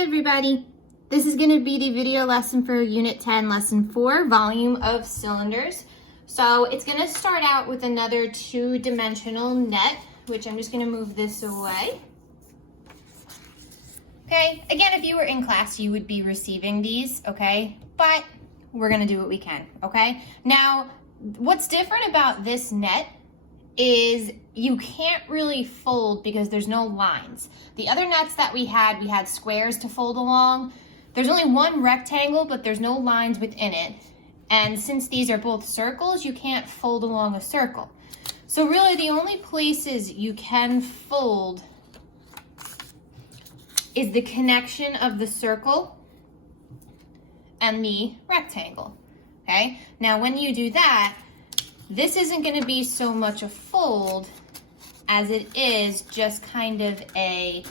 Hi everybody. This is going to be the video lesson for Unit 10, Lesson 4, Volume of Cylinders. So it's going to start out with another two-dimensional net, which I'm just going to move this away. Okay, again, if you were in class, you would be receiving these, okay? But we're going to do what we can, okay? Now, what's different about this net is you can't really fold because there's no lines. The other nets that we had squares to fold along. There's only one rectangle, but there's no lines within it. And since these are both circles, you can't fold along a circle. So really the only places you can fold is the connection of the circle and the rectangle, okay? Now when you do that, this isn't going to be so much a fold as it is just kind of a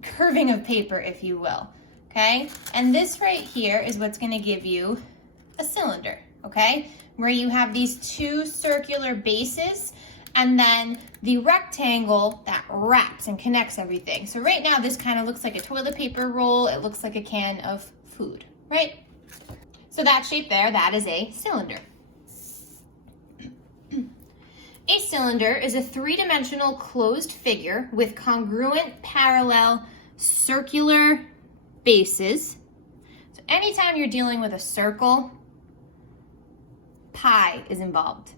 curving of paper, if you will, okay? And this right here is what's going to give you a cylinder, okay? Where you have these two circular bases and then the rectangle that wraps and connects everything. So right now this kind of looks like a toilet paper roll. It looks like a can of food, right? So that shape there, that is a cylinder. A cylinder is a three-dimensional closed figure with congruent parallel circular bases. So anytime you're dealing with a circle, pi is involved.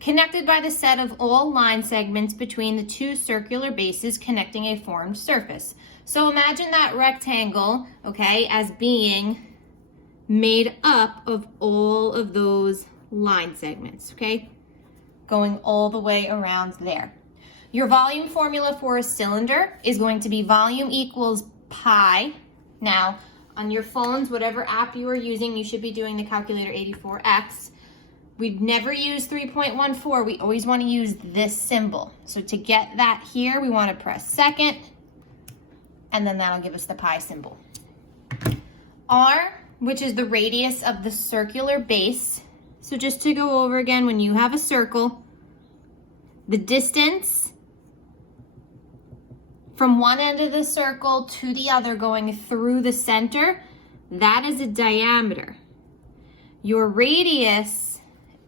Connected by the set of all line segments between the two circular bases connecting a formed surface. So imagine that rectangle, okay, as being made up of all of those line segments, okay? Going all the way around there. Your volume formula for a cylinder is going to be volume equals pi. Now, on your phones, whatever app you are using, you should be doing the calculator 84x. We'd never use 3.14. We always want to use this symbol. So to get that here, we want to press second, and then that'll give us the pi symbol. R, which is the radius of the circular base. So just to go over again, when you have a circle, the distance from one end of the circle to the other going through the center, that is a diameter. Your radius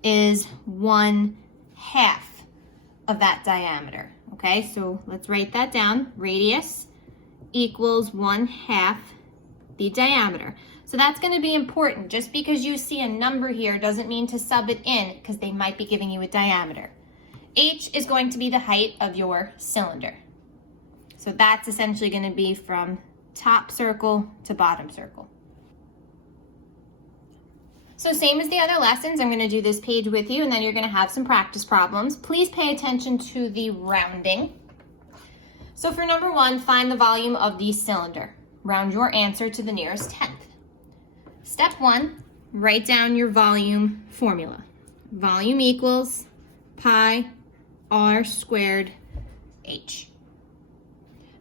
is 1/2 of that diameter, okay? So let's write that down. Radius equals 1/2 the diameter. So that's going to be important. Just because you see a number here doesn't mean to sub it in because they might be giving you a diameter. H is going to be the height of your cylinder. So that's essentially going to be from top circle to bottom circle. So same as the other lessons, I'm going to do this page with you and then you're going to have some practice problems. Please pay attention to the rounding. So for number 1, find the volume of the cylinder. Round your answer to the nearest tenth. Step 1, write down your volume formula. Volume equals pi r squared h.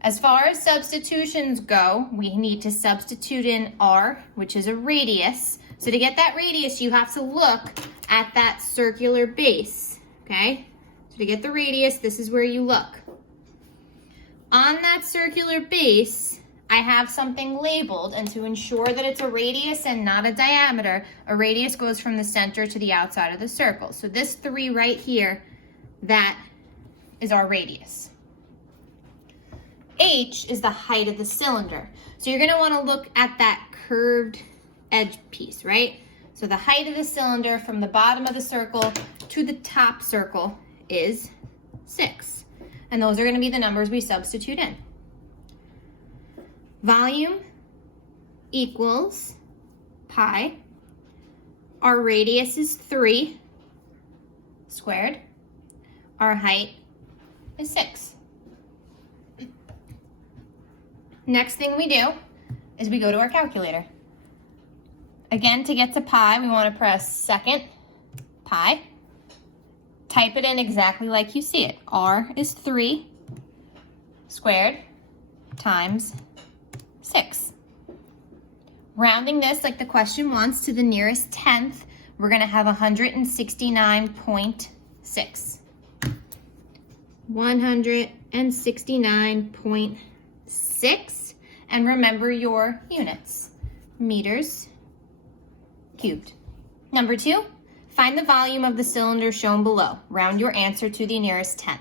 As far as substitutions go, we need to substitute in r, which is a radius. So to get that radius, you have to look at that circular base, okay? So to get the radius, this is where you look. On that circular base, I have something labeled, and to ensure that it's a radius and not a diameter, a radius goes from the center to the outside of the circle. So this 3 right here, that is our radius. H is the height of the cylinder. So you're gonna wanna look at that curved edge piece, right? So the height of the cylinder from the bottom of the circle to the top circle is 6. And those are gonna be the numbers we substitute in. Volume equals pi. Our radius is 3 squared. Our height is 6. Next thing we do is we go to our calculator. Again, to get to pi, we want to press second, pi. Type it in exactly like you see it. R is 3 squared times 6. Rounding this like the question wants to the nearest tenth, we're going to have 169.6. 169.6. and 69.6. And remember your units, meters cubed. Number 2, find the volume of the cylinder shown below. Round your answer to the nearest tenth.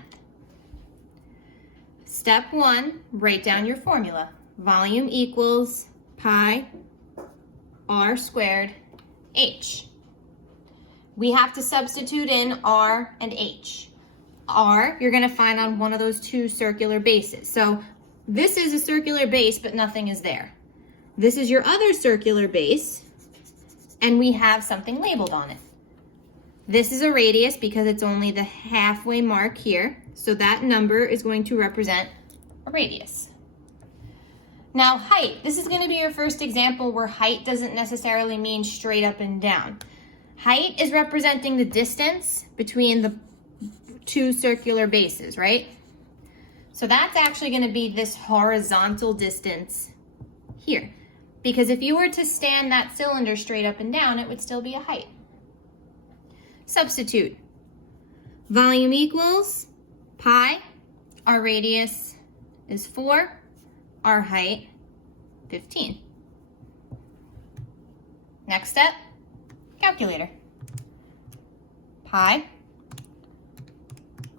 Step 1, write down your formula. Volume equals pi r squared h. We have to substitute in r and h. R, you're going to find on one of those two circular bases. So this is a circular base, but nothing is there. This is your other circular base, and we have something labeled on it. This is a radius because it's only the halfway mark here. So that number is going to represent a radius. Now height, this is going to be your first example where height doesn't necessarily mean straight up and down. Height is representing the distance between the two circular bases, right? So that's actually going to be this horizontal distance here. Because if you were to stand that cylinder straight up and down, it would still be a height. Substitute. Volume equals pi, our radius is 4, our height 15. Next step, calculator. Pi,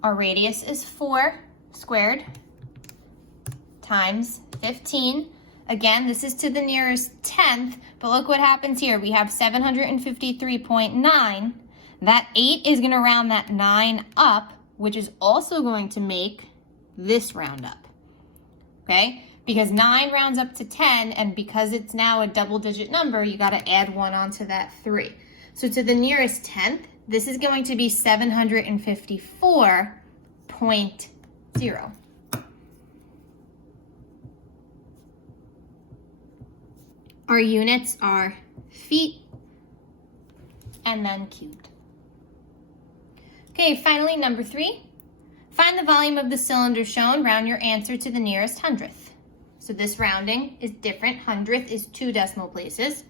our radius is 4 squared times 15. Again, this is to the nearest tenth, but look what happens here. We have 753.9. That 8 is going to round that 9 up, which is also going to make this round up, okay? Because 9 rounds up to 10, and because it's now a double-digit number, you got to add 1 onto that 3. So to the nearest tenth, this is going to be 754.0. Our units are feet and then cubed. Okay, finally, number 3. Find the volume of the cylinder shown. Round your answer to the nearest hundredth. So this rounding is different. Hundredth is 2 decimal places.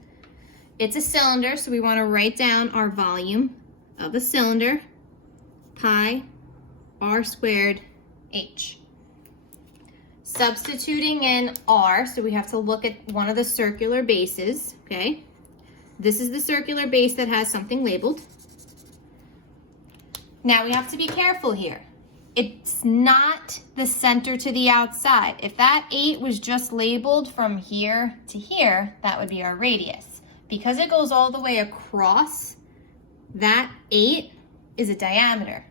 It's a cylinder, so we want to write down our volume of a cylinder, pi r squared h. Substituting in r, so we have to look at one of the circular bases, okay? This is the circular base that has something labeled. Now we have to be careful here. It's not the center to the outside. If that 8 was just labeled from here to here, that would be our radius. Because it goes all the way across, that 8 is a diameter.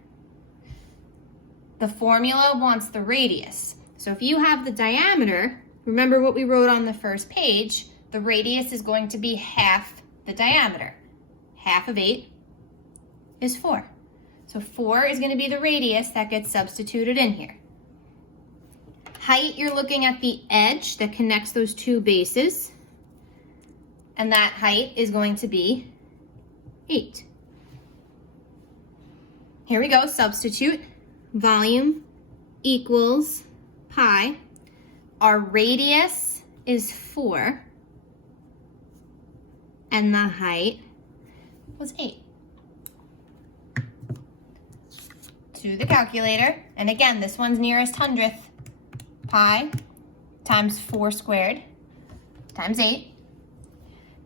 The formula wants the radius. So if you have the diameter, remember what we wrote on the first page, the radius is going to be half the diameter. Half of 8 is 4. So 4 is going to be the radius that gets substituted in here. Height, you're looking at the edge that connects those two bases. And that height is going to be 8. Here we go, substitute. Volume equals pi. Our radius is 4. And the height was 8. To the calculator, and again, this one's nearest hundredth. Pi times 4 squared times 8.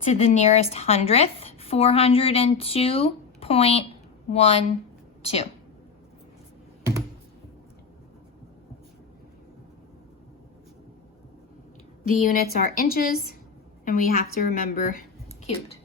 To the nearest hundredth, 402.12. The units are inches, and we have to remember cubed.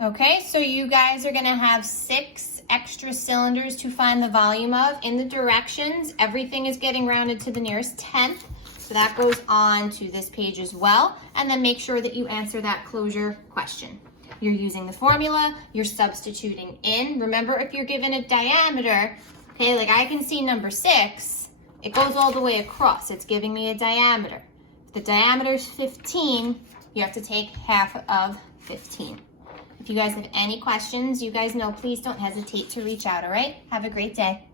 Okay, so you guys are gonna have 6 extra cylinders to find the volume of. In the directions, everything is getting rounded to the nearest tenth. So that goes on to this page as well. And then make sure that you answer that closure question. You're using the formula, you're substituting in. Remember, if you're given a diameter, okay, like I can see number 6, it goes all the way across. It's giving me a diameter. If the diameter is 15, you have to take half of 15. If you guys have any questions, you guys know, please don't hesitate to reach out, all right? Have a great day.